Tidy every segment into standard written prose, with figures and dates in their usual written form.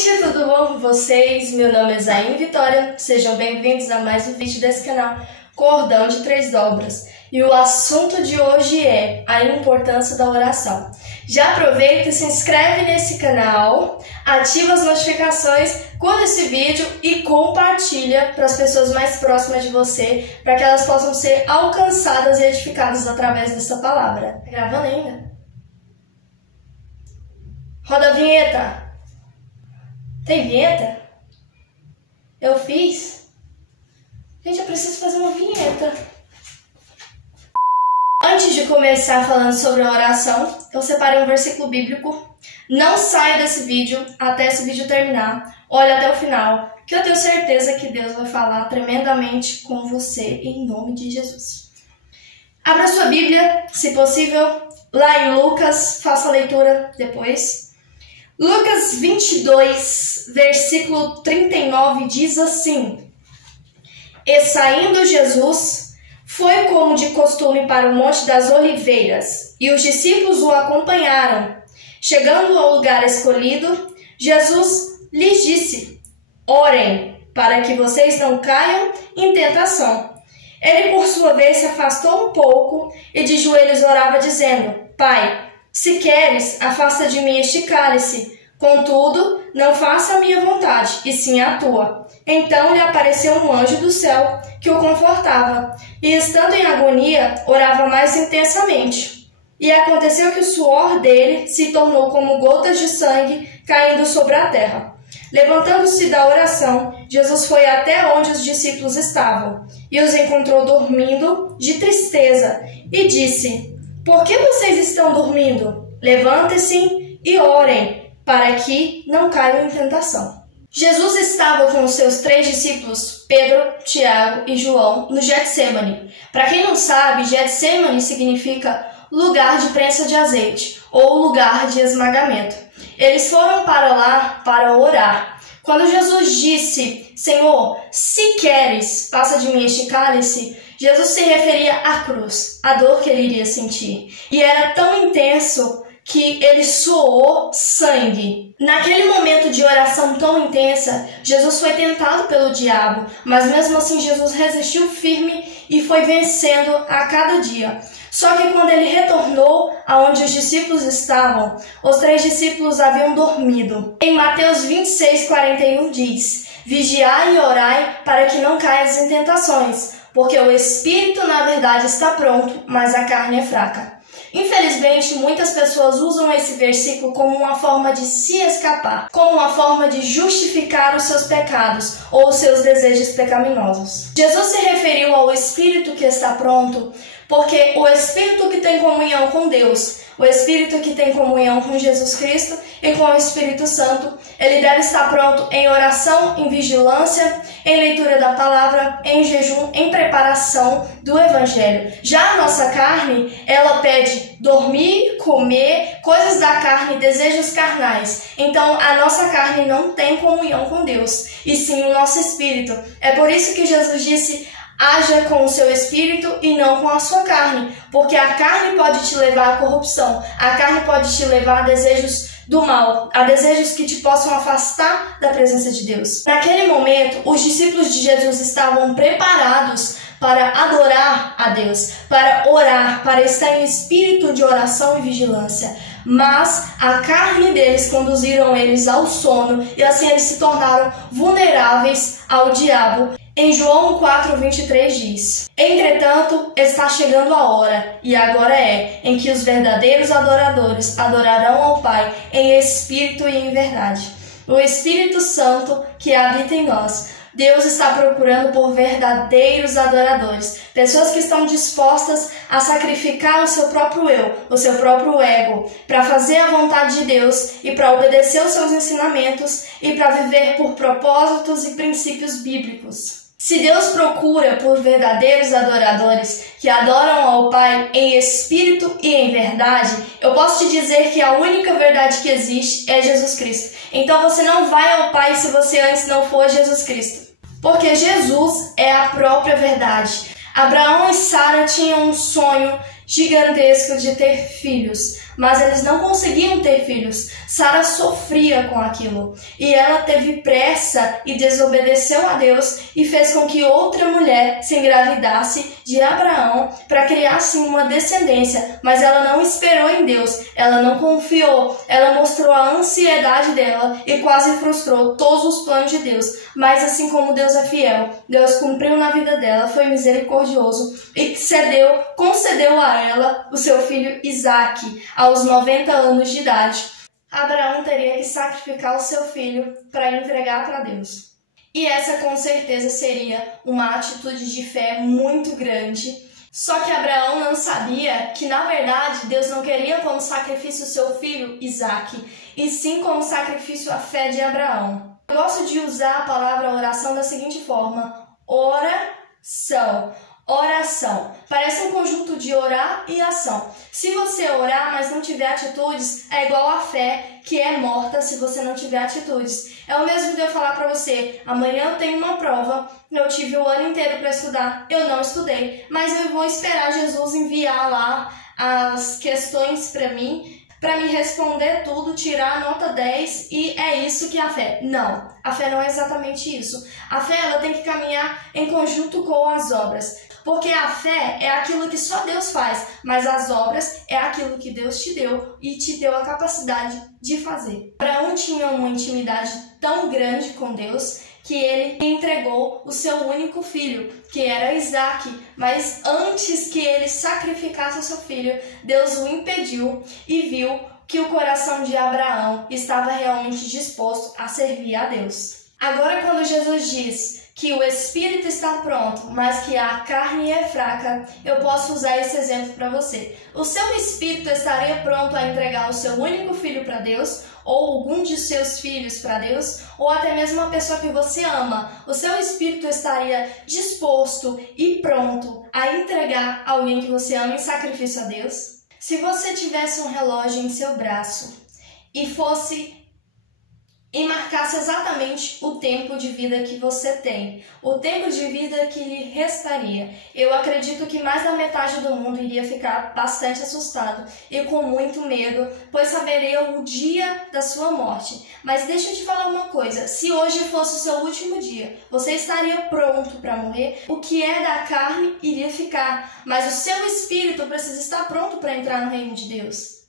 gente, tudo bom com vocês? Meu nome é Zayn Vitória, sejam bem-vindos a mais um vídeo desse canal Cordão de Três Dobras. E o assunto de hoje é a importância da oração. Já aproveita e se inscreve nesse canal, ativa as notificações, curta esse vídeo e compartilha para as pessoas mais próximas de você, para que elas possam ser alcançadas e edificadas através dessa palavra. Tá gravando ainda? Roda a vinheta! Tem vinheta? Eu fiz? Gente, eu preciso fazer uma vinheta. Antes de começar falando sobre a oração, eu separei um versículo bíblico. Não saia desse vídeo até esse vídeo terminar. Olha até o final, que eu tenho certeza que Deus vai falar tremendamente com você, em nome de Jesus. Abra sua Bíblia, se possível, lá em Lucas, faça a leitura depois. Lucas 22, versículo 39, diz assim: E saindo Jesus, foi como de costume para o Monte das Oliveiras, e os discípulos o acompanharam. Chegando ao lugar escolhido, Jesus lhes disse: Orem, para que vocês não caiam em tentação. Ele, por sua vez, se afastou um pouco e de joelhos orava, dizendo: Pai, se queres, afasta de mim este cálice. Contudo, não faça a minha vontade, e sim a tua. Então lhe apareceu um anjo do céu que o confortava, e estando em agonia, orava mais intensamente. E aconteceu que o suor dele se tornou como gotas de sangue caindo sobre a terra. Levantando-se da oração, Jesus foi até onde os discípulos estavam, e os encontrou dormindo de tristeza, e disse: Por que vocês estão dormindo? Levantem-se e orem, para que não caiam em tentação. Jesus estava com os seus 3 discípulos, Pedro, Tiago e João, no Getsêmani. Para quem não sabe, Getsêmani significa lugar de prensa de azeite, ou lugar de esmagamento. Eles foram para lá para orar. Quando Jesus disse: Senhor, se queres, passa de mim este cálice, Jesus se referia à cruz, à dor que ele iria sentir. E era tão intenso que ele suou sangue. Naquele momento de oração tão intensa, Jesus foi tentado pelo diabo, mas mesmo assim Jesus resistiu firme e foi vencendo a cada dia. Só que quando ele retornou aonde os discípulos estavam, os 3 discípulos haviam dormido. Em Mateus 26:41 diz: Vigiai e orai para que não caias em tentações, porque o espírito na verdade está pronto, mas a carne é fraca. Infelizmente, muitas pessoas usam esse versículo como uma forma de se escapar, como uma forma de justificar os seus pecados ou os seus desejos pecaminosos. Jesus se referiu ao Espírito que está pronto, porque o Espírito que tem comunhão com Deus, o Espírito que tem comunhão com Jesus Cristo e com o Espírito Santo, ele deve estar pronto em oração, em vigilância, em leitura da palavra, em jejum, em preparação do Evangelho. Já a nossa carne, ela pede dormir, comer, coisas da carne, desejos carnais. Então, a nossa carne não tem comunhão com Deus, e sim o nosso Espírito. É por isso que Jesus disse: haja com o seu espírito e não com a sua carne, porque a carne pode te levar à corrupção, a carne pode te levar a desejos do mal, a desejos que te possam afastar da presença de Deus. Naquele momento, os discípulos de Jesus estavam preparados para adorar a Deus, para orar, para estar em espírito de oração e vigilância. Mas a carne deles conduziram eles ao sono e assim eles se tornaram vulneráveis ao diabo. Em João 4:23 diz: Entretanto, está chegando a hora, e agora é, em que os verdadeiros adoradores adorarão ao Pai em espírito e em verdade. O Espírito Santo que habita em nós. Deus está procurando por verdadeiros adoradores, pessoas que estão dispostas a sacrificar o seu próprio eu, o seu próprio ego, para fazer a vontade de Deus e para obedecer os seus ensinamentos e para viver por propósitos e princípios bíblicos. Se Deus procura por verdadeiros adoradores que adoram ao Pai em espírito e em verdade, eu posso te dizer que a única verdade que existe é Jesus Cristo. Então você não vai ao Pai se você antes não for Jesus Cristo. Porque Jesus é a própria verdade. Abraão e Sara tinham um sonho gigantesco de ter filhos, mas eles não conseguiam ter filhos. Sara sofria com aquilo e ela teve pressa e desobedeceu a Deus e fez com que outra mulher se engravidasse de Abraão para criar assim uma descendência, mas ela não esperou em Deus, ela não confiou, ela mostrou a ansiedade dela e quase frustrou todos os planos de Deus. Mas assim como Deus é fiel, Deus cumpriu na vida dela, foi misericordioso e concedeu a ela o seu filho Isaque aos 90 anos de idade. Abraão teria que sacrificar o seu filho para entregar para Deus. E essa com certeza seria uma atitude de fé muito grande. Só que Abraão não sabia que, na verdade, Deus não queria como sacrifício o seu filho Isaque, e sim como sacrifício a fé de Abraão. Eu gosto de usar a palavra oração da seguinte forma: oração. Oração. Parece um conjunto de orar e ação. Se você orar, mas não tiver atitudes, é igual a fé, que é morta se você não tiver atitudes. É o mesmo de eu falar para você: amanhã eu tenho uma prova, eu tive o ano inteiro para estudar, eu não estudei, mas eu vou esperar Jesus enviar lá as questões para mim responder tudo, tirar a nota 10 e é isso que é a fé. Não, a fé não é exatamente isso. A fé ela tem que caminhar em conjunto com as obras. Porque a fé é aquilo que só Deus faz, mas as obras é aquilo que Deus te deu e te deu a capacidade de fazer. Abraão tinha uma intimidade tão grande com Deus que ele entregou o seu único filho, que era Isaque. Mas antes que ele sacrificasse o seu filho, Deus o impediu e viu que o coração de Abraão estava realmente disposto a servir a Deus. Agora, quando Jesus diz que o espírito está pronto, mas que a carne é fraca, eu posso usar esse exemplo para você. O seu espírito estaria pronto a entregar o seu único filho para Deus, ou algum de seus filhos para Deus, ou até mesmo uma pessoa que você ama. O seu espírito estaria disposto e pronto a entregar alguém que você ama em sacrifício a Deus? Se você tivesse um relógio em seu braço e marcasse exatamente o tempo de vida que você tem, o tempo de vida que lhe restaria, eu acredito que mais da metade do mundo iria ficar bastante assustado e com muito medo, pois saberia o dia da sua morte. Mas deixa eu te falar uma coisa: se hoje fosse o seu último dia, você estaria pronto para morrer? O que é da carne iria ficar, mas o seu espírito precisa estar pronto para entrar no reino de Deus.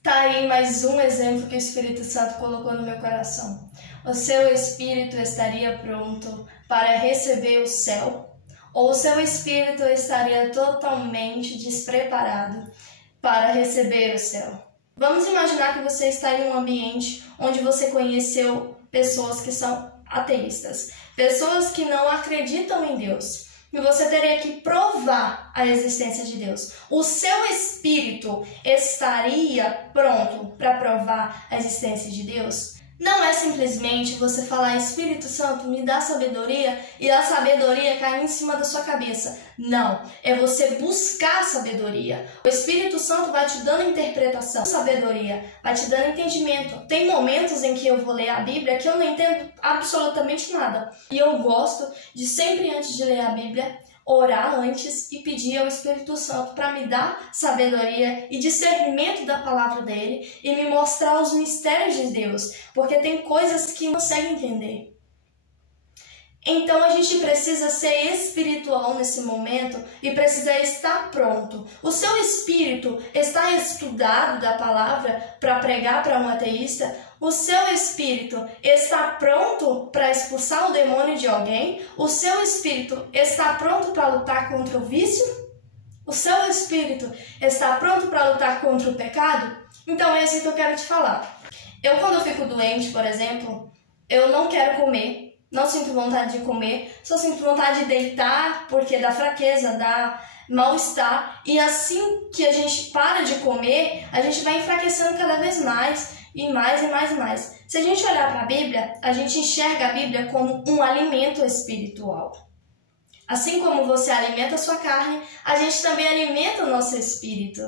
Tá aí mais um exemplo que o Espírito Santo colocou no meu coração. O seu espírito estaria pronto para receber o céu? Ou o seu espírito estaria totalmente despreparado para receber o céu? Vamos imaginar que você está em um ambiente onde você conheceu pessoas que são ateístas, pessoas que não acreditam em Deus. E você teria que provar a existência de Deus. O seu espírito estaria pronto para provar a existência de Deus? Não é simplesmente você falar: Espírito Santo, me dá sabedoria, e a sabedoria cair em cima da sua cabeça. Não, é você buscar sabedoria. O Espírito Santo vai te dando interpretação, sabedoria, vai te dando entendimento. Tem momentos em que eu vou ler a Bíblia que eu não entendo absolutamente nada. E eu gosto de sempre, antes de ler a Bíblia, orar antes e pedir ao Espírito Santo para me dar sabedoria e discernimento da palavra dele e me mostrar os mistérios de Deus, porque tem coisas que não consegue entender. Então a gente precisa ser espiritual nesse momento e precisa estar pronto. O seu espírito está estudado da palavra para pregar para um ateísta? O seu espírito está pronto para expulsar o demônio de alguém? O seu espírito está pronto para lutar contra o vício? O seu espírito está pronto para lutar contra o pecado? Então é isso que eu quero te falar. Quando eu fico doente, por exemplo, eu não quero comer. Não sinto vontade de comer, só sinto vontade de deitar porque dá fraqueza, dá mal-estar. E assim que a gente para de comer, a gente vai enfraquecendo cada vez mais e mais e mais e mais. Se a gente olhar para a Bíblia, a gente enxerga a Bíblia como um alimento espiritual. Assim como você alimenta a sua carne, a gente também alimenta o nosso espírito.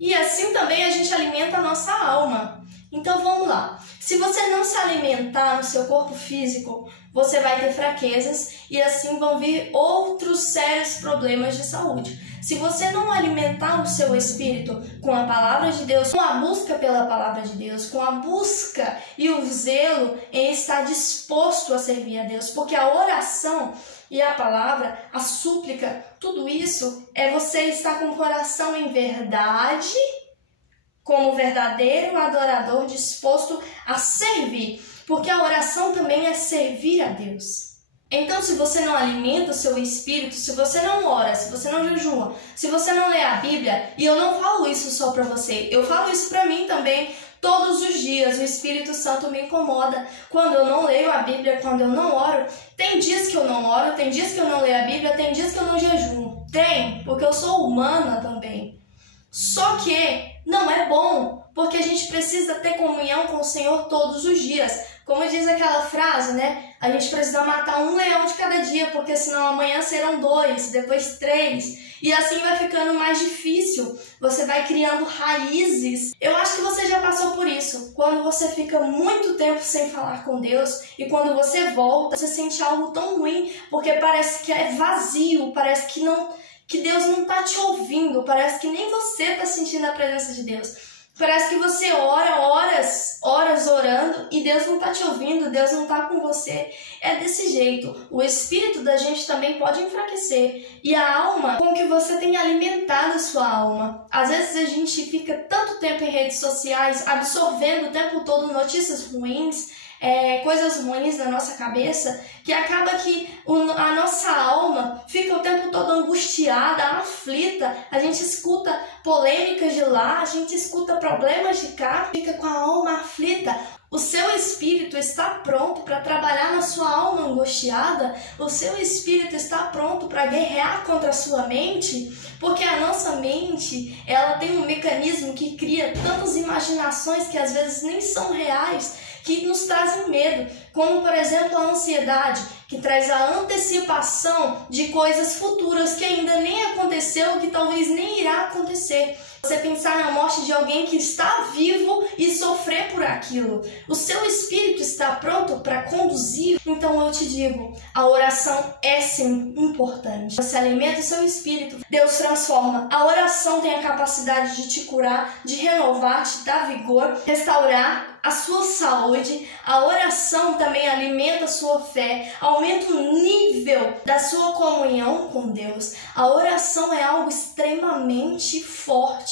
E assim também a gente alimenta a nossa alma. Então vamos lá. Se você não se alimentar no seu corpo físico, você vai ter fraquezas e assim vão vir outros sérios problemas de saúde. Se você não alimentar o seu espírito com a palavra de Deus, com a busca pela palavra de Deus, com a busca e o zelo em estar disposto a servir a Deus, porque a oração e a palavra, a súplica, tudo isso é você estar com o coração em verdade, como verdadeiro adorador disposto a servir, porque a oração também é servir a Deus. Então, se você não alimenta o seu espírito, se você não ora, se você não jejua, se você não lê a Bíblia, e eu não falo isso só para você, eu falo isso para mim também, todos os dias o Espírito Santo me incomoda quando eu não leio a Bíblia, quando eu não oro. Tem dias que eu não oro, tem dias que eu não leio a Bíblia, tem dias que eu não jejuo. Tem, porque eu sou humana também. Só que não é bom, porque a gente precisa ter comunhão com o Senhor todos os dias. Como diz aquela frase, né? A gente precisa matar um leão de cada dia, porque senão amanhã serão 2, depois 3. E assim vai ficando mais difícil. Você vai criando raízes. Eu acho que você já passou por isso. Quando você fica muito tempo sem falar com Deus e quando você volta, você sente algo tão ruim, porque parece que é vazio, parece que Deus não está te ouvindo, parece que nem você está sentindo a presença de Deus. Parece que você ora horas orando e Deus não está te ouvindo, Deus não está com você. É desse jeito. O espírito da gente também pode enfraquecer. E a alma, com que você tem alimentado a sua alma. Às vezes a gente fica tanto tempo em redes sociais, absorvendo o tempo todo notícias ruins, coisas ruins na nossa cabeça, que acaba que a nossa alma fica o tempo todo angustiada, aflita. A gente escuta polêmicas de lá, a gente escuta problemas de cá, fica com a alma aflita. O seu espírito está pronto para trabalhar na sua alma angustiada? O seu espírito está pronto para guerrear contra a sua mente? Porque a nossa mente, ela tem um mecanismo que cria tantas imaginações que às vezes nem são reais, que nos trazem medo, como por exemplo a ansiedade, que traz a antecipação de coisas futuras que ainda nem aconteceu, que talvez nem irá acontecer. Você pensar na morte de alguém que está vivo e sofrer por aquilo. O seu espírito está pronto para conduzir? Então eu te digo, a oração é sim importante. Você alimenta o seu espírito, Deus transforma. A oração tem a capacidade de te curar, de renovar, te dar vigor, restaurar a sua saúde. A oração também alimenta a sua fé, aumenta o nível da sua comunhão com Deus. A oração é algo extremamente forte.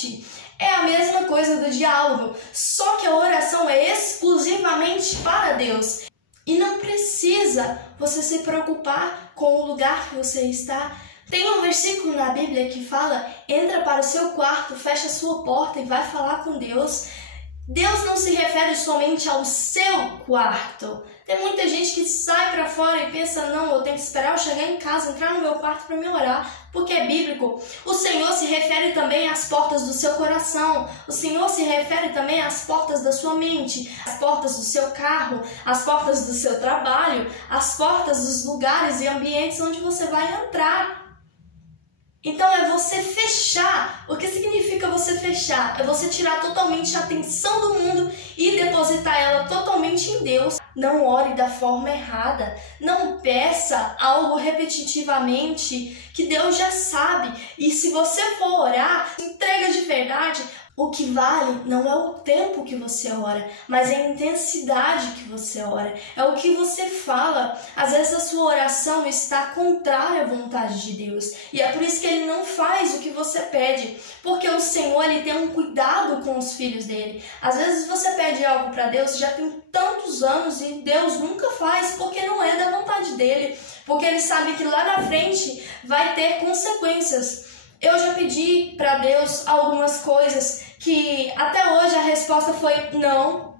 É a mesma coisa do diálogo, só que a oração é exclusivamente para Deus. E não precisa você se preocupar com o lugar que você está. Tem um versículo na Bíblia que fala: entra para o seu quarto, fecha a sua porta e vai falar com Deus. Deus não se refere somente ao seu quarto. Tem muita gente que sai para fora e pensa: não, eu tenho que esperar eu chegar em casa, entrar no meu quarto para me orar, porque é bíblico. O Senhor se refere também às portas do seu coração. O Senhor se refere também às portas da sua mente, às portas do seu carro, às portas do seu trabalho, às portas dos lugares e ambientes onde você vai entrar. Então é você fechar. O que significa você fechar? É você tirar totalmente a atenção do mundo e depositar ela totalmente em Deus. Não ore da forma errada. Não peça algo repetitivamente que Deus já sabe. E se você for orar, entrega de verdade. O que vale não é o tempo que você ora, mas é a intensidade que você ora. É o que você fala. Às vezes a sua oração está contrária à vontade de Deus. E é por isso que Ele não faz o que você pede. Porque o Senhor, Ele tem um cuidado com os filhos dele. Às vezes você pede algo para Deus, já tem tantos anos e Deus nunca faz, porque não é da vontade dele. Porque Ele sabe que lá na frente vai ter consequências. Eu já pedi para Deus algumas coisas que até hoje a resposta foi não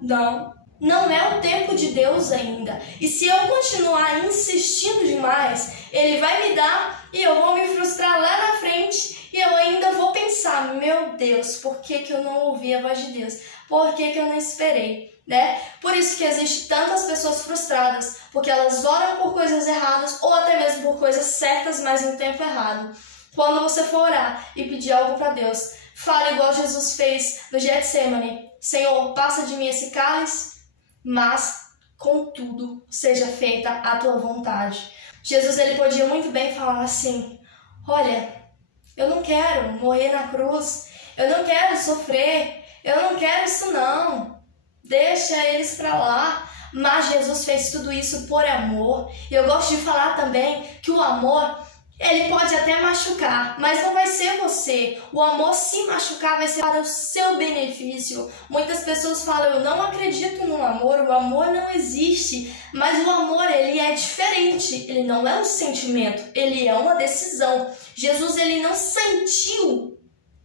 é o tempo de Deus ainda. E se eu continuar insistindo demais, Ele vai me dar e eu vou me frustrar lá na frente e eu ainda vou pensar: meu Deus, por que eu não ouvi a voz de Deus? Por que eu não esperei? Né? Por isso que existem tantas pessoas frustradas, porque elas oram por coisas erradas ou até mesmo por coisas certas, mas no tempo errado. Quando você for orar e pedir algo para Deus, fale igual Jesus fez no Getsemane: Senhor, passa de mim esse cálice, mas contudo seja feita a tua vontade. Jesus, ele podia muito bem falar assim: olha, eu não quero morrer na cruz, eu não quero sofrer, eu não quero isso não, deixa eles pra lá. Mas Jesus fez tudo isso por amor. E eu gosto de falar também que o amor, ele pode até machucar, mas não vai ser você. O amor, se machucar, vai ser para o seu benefício. Muitas pessoas falam: eu não acredito no amor, o amor não existe. Mas o amor, ele é diferente. Ele não é um sentimento, ele é uma decisão. Jesus, ele não sentiu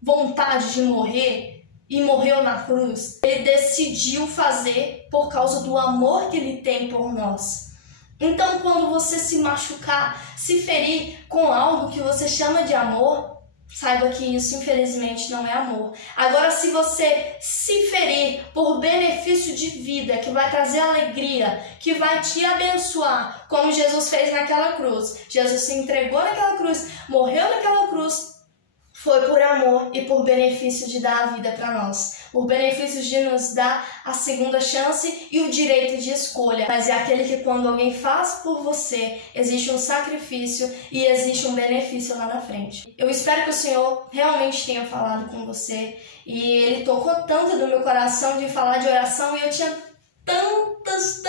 vontade de morrer e morreu na cruz. Ele decidiu fazer por causa do amor que ele tem por nós. Então, quando você se machucar, se ferir com algo que você chama de amor, saiba que isso, infelizmente, não é amor. Agora, se você se ferir por benefício de vida, que vai trazer alegria, que vai te abençoar, como Jesus fez naquela cruz. Jesus se entregou naquela cruz, morreu naquela cruz, foi por amor e por benefício de dar a vida para nós. Por benefício de nos dar a segunda chance e o direito de escolha. Mas é aquele que quando alguém faz por você, existe um sacrifício e existe um benefício lá na frente. Eu espero que o Senhor realmente tenha falado com você. E Ele tocou tanto no meu coração de falar de oração. E eu tinha tantos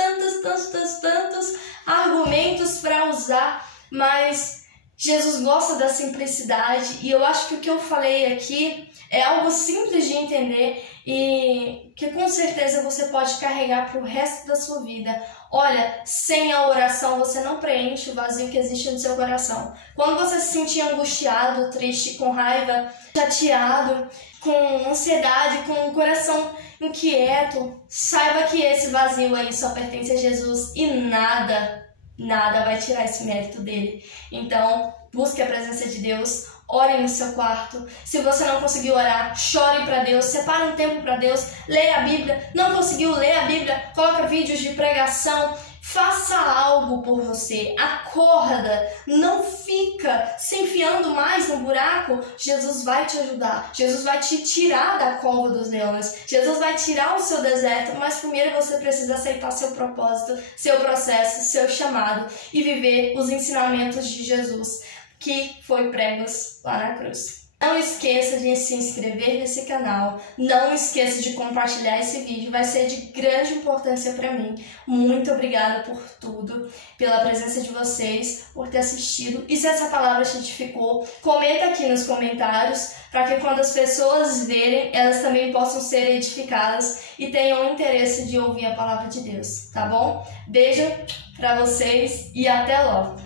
argumentos para usar. Mas Jesus gosta da simplicidade, e eu acho que o que eu falei aqui é algo simples de entender e que com certeza você pode carregar para o resto da sua vida. Olha, sem a oração você não preenche o vazio que existe no seu coração. Quando você se sentir angustiado, triste, com raiva, chateado, com ansiedade, com o coração inquieto, saiba que esse vazio aí só pertence a Jesus e nada vai tirar esse mérito dele. Então, busque a presença de Deus, ore no seu quarto. Se você não conseguiu orar, chore para Deus, separe um tempo para Deus, leia a Bíblia. Não conseguiu ler a Bíblia, coloca vídeos de pregação. Faça algo por você, acorda, não fica se enfiando mais no buraco. Jesus vai te ajudar, Jesus vai te tirar da cova dos leões, Jesus vai tirar o seu deserto, mas primeiro você precisa aceitar seu propósito, seu processo, seu chamado e viver os ensinamentos de Jesus que foi pregos lá na cruz. Não esqueça de se inscrever nesse canal, não esqueça de compartilhar esse vídeo, vai ser de grande importância para mim. Muito obrigada por tudo, pela presença de vocês, por ter assistido. E se essa palavra te edificou, comenta aqui nos comentários, para que quando as pessoas verem, elas também possam ser edificadas e tenham interesse de ouvir a palavra de Deus, tá bom? Beijo para vocês e até logo!